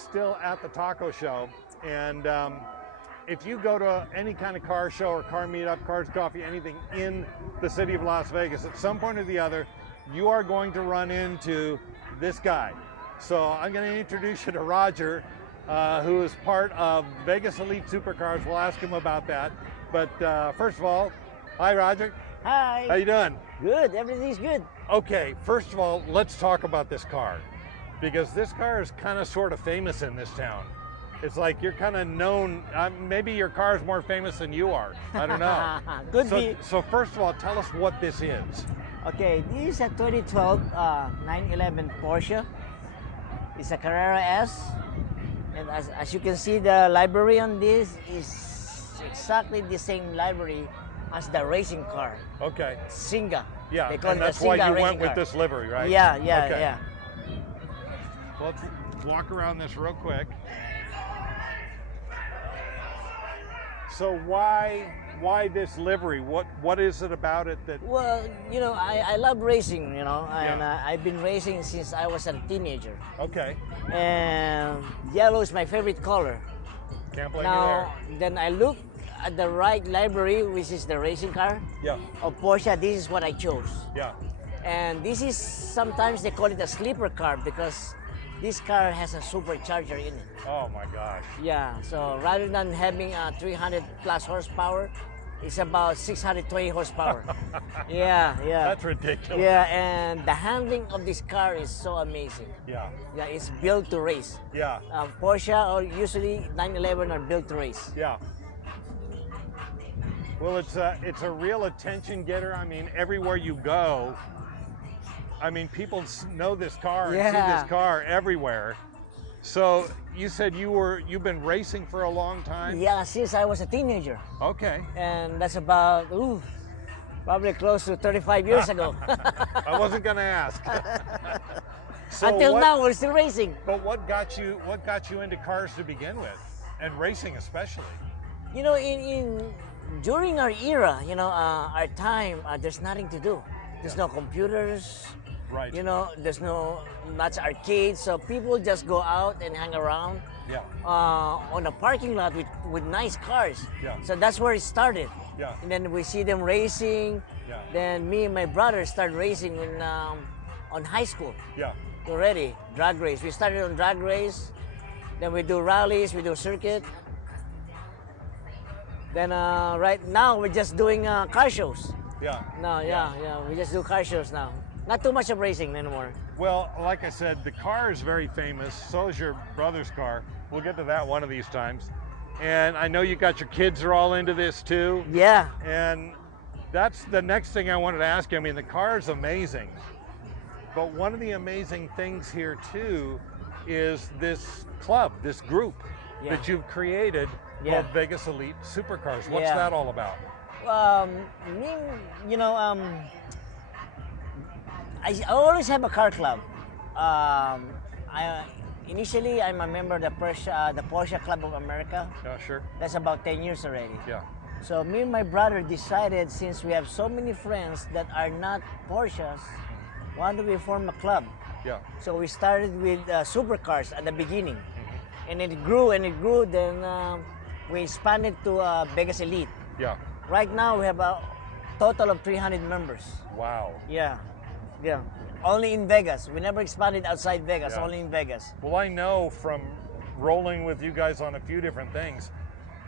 still at the taco show, and if you go to any kind of car show or car meetup, Cars Coffee, anything in the city of Las Vegas, at some point or the other, you are going to run into this guy. So I'm going to introduce you to Roger, who is part of Vegas Elite Supercars. We'll ask him about that. But first of all, hi Roger. Hi. How you doing? Good, everything's good. Okay, first of all, let's talk about this car, because this car is kind of sort of famous in this town. It's like you're kind of known, maybe your car is more famous than you are. I don't know. So first of all, tell us what this is. Okay, this is a 2012 911 Porsche. It's a Carrera S. And as you can see, the livery on this is exactly the same livery as the racing car. Okay. Singa. Yeah, they call and it that's the why Singa you racing went with car. this livery, right? Yeah, Okay. yeah. Well, let's walk around this real quick. So why this livery? What is it about it that? Well, you know, I love racing, you know, and I've been racing since I was a teenager. Okay. And yellow is my favorite color. Can't blame you Now, there. then I look at the right library, which is the racing car of Porsche. This is what I chose. Yeah. And this is, sometimes they call it a sleeper car because this car has a supercharger in it. Oh my gosh. Yeah, so rather than having 300 plus horsepower, it's about 620 horsepower. Yeah. That's ridiculous. Yeah, and the handling of this car is so amazing. Yeah. Yeah, it's built to race. Yeah. Porsche, or usually 911 are built to race. Yeah. Well, it's a real attention getter. I mean, everywhere you go, I mean, people know this car and see this car everywhere. So you said you've been racing for a long time? Yeah, since I was a teenager. Okay. And that's about probably close to 35 years ago. I wasn't going to ask. So until now, we're still racing. But what got you into cars to begin with, and racing especially? You know, during our era, you know, our time, there's nothing to do. There's no computers. Right. You know, there's no much arcades, so people just go out and hang around on a parking lot with nice cars. Yeah. So that's where it started. Yeah. And then we see them racing. Yeah. Then me and my brother started racing when, on high school. Yeah. Already, drag race. We started on drag race. Then we do rallies, we do circuit. Then right now we're just doing car shows. Yeah. No, yeah, we just do car shows now. Not too much of racing anymore. Well, like I said, the car is very famous. So is your brother's car. We'll get to that one of these times. And I know you got your kids are all into this too. Yeah. And that's the next thing I wanted to ask you. I mean, the car is amazing. But one of the amazing things here too is this club, this group that you've created called Vegas Elite Supercars. What's that all about? You know, I always have a car club. Initially, I'm a member of the Porsche Club of America. Yeah, sure. That's about 10 years already. Yeah. So me and my brother decided, since we have so many friends that are not Porsches, why don't we form a club? Yeah. So we started with supercars at the beginning. And it grew and it grew, then we expanded to Vegas Elite. Yeah. Right now, we have a total of 300 members. Wow. Yeah. Only in Vegas. We never expanded outside Vegas, only in Vegas. Well, I know from rolling with you guys on a few different things,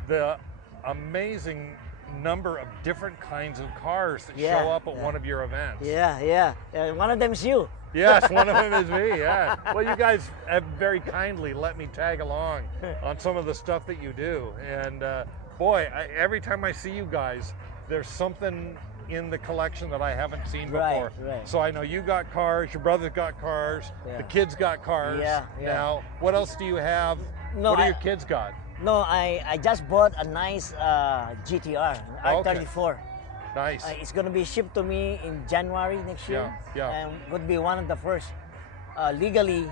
the amazing number of different kinds of cars that show up at one of your events. Yeah. One of them is you. Yes, one of them is me, yeah. Well, you guys have very kindly let me tag along on some of the stuff that you do. And boy, every time I see you guys, there's something in the collection that I haven't seen before. Right. So I know you got cars, your brother's got cars, the kids got cars. Yeah. Now, what else do you have? What do your kids got? No, I just bought a nice GTR, R34. Nice. It's going to be shipped to me in January next year. Yeah. And would be one of the first legally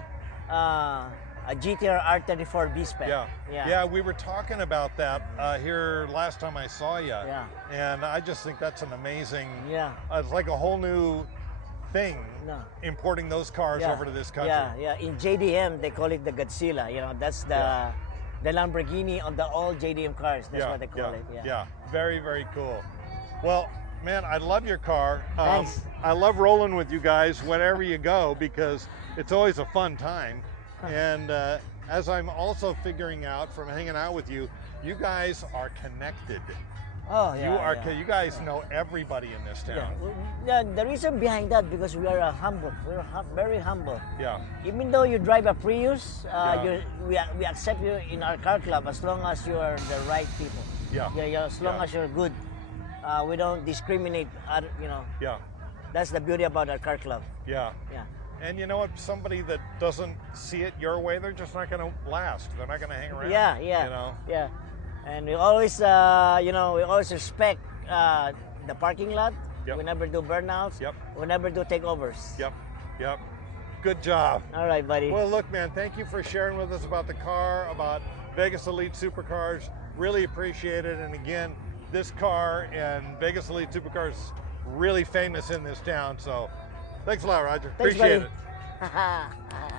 a GTR R34 B-Spec. Yeah, we were talking about that here last time I saw you. Yeah. And I just think that's an amazing, yeah. It's like a whole new thing No. importing those cars over to this country. Yeah. In JDM, they call it the Godzilla. You know, that's the Lamborghini of the all JDM cars. That's what they call it. Yeah. Very, very cool. Well, man, I love your car. Thanks. I love rolling with you guys wherever you go because it's always a fun time. And as I'm also figuring out from hanging out with you, you guys are connected. Oh, yeah. You guys know everybody in this town. The reason behind that because we are humble. We're very humble. Yeah. Even though you drive a Prius, we accept you in our car club as long as you are the right people. Yeah. As long as you're good. We don't discriminate. You know. Yeah. That's the beauty about our car club. Yeah. Yeah. And you know what? Somebody that doesn't see it your way, they're just not going to last. They're not going to hang around. Yeah. You know. Yeah. And we always, we always respect the parking lot. Yep. We never do burnouts. Yep. We never do takeovers. Yep. Good job. All right, buddy. Well, look, man, thank you for sharing with us about the car, about Vegas Elite Supercars. Really appreciate it. And again, this car and Vegas Elite Supercars really famous in this town. So thanks a lot, Roger. Thanks, appreciate buddy. it.